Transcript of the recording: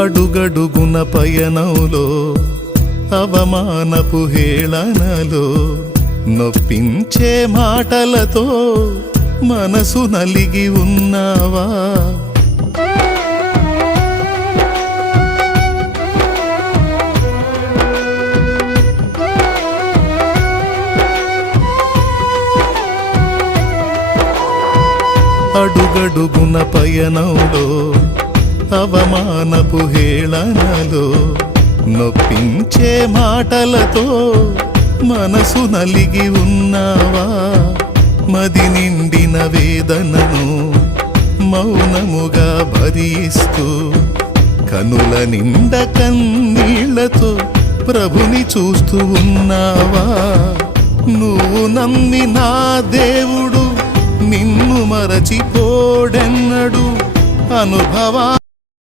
అడుగడుగున పయనంలో అవమానపు హేళనలో నొప్పించే మాటలతో మనసు నలిగి ఉన్నావా? అడుగడుగున పయనంలో అవమానపు హేళనలో నొప్పించే మాటలతో మనసు నలిగి ఉన్నావా? మది నిండిన వేదనను మౌనముగా భరిస్తూ కనుల నిండ కన్నీళ్లతో ప్రభుని చూస్తూ ఉన్నావా? నువ్వు నమ్మిన దేవుడు నిన్ను మరచిపోడెన్నడు అనుభవా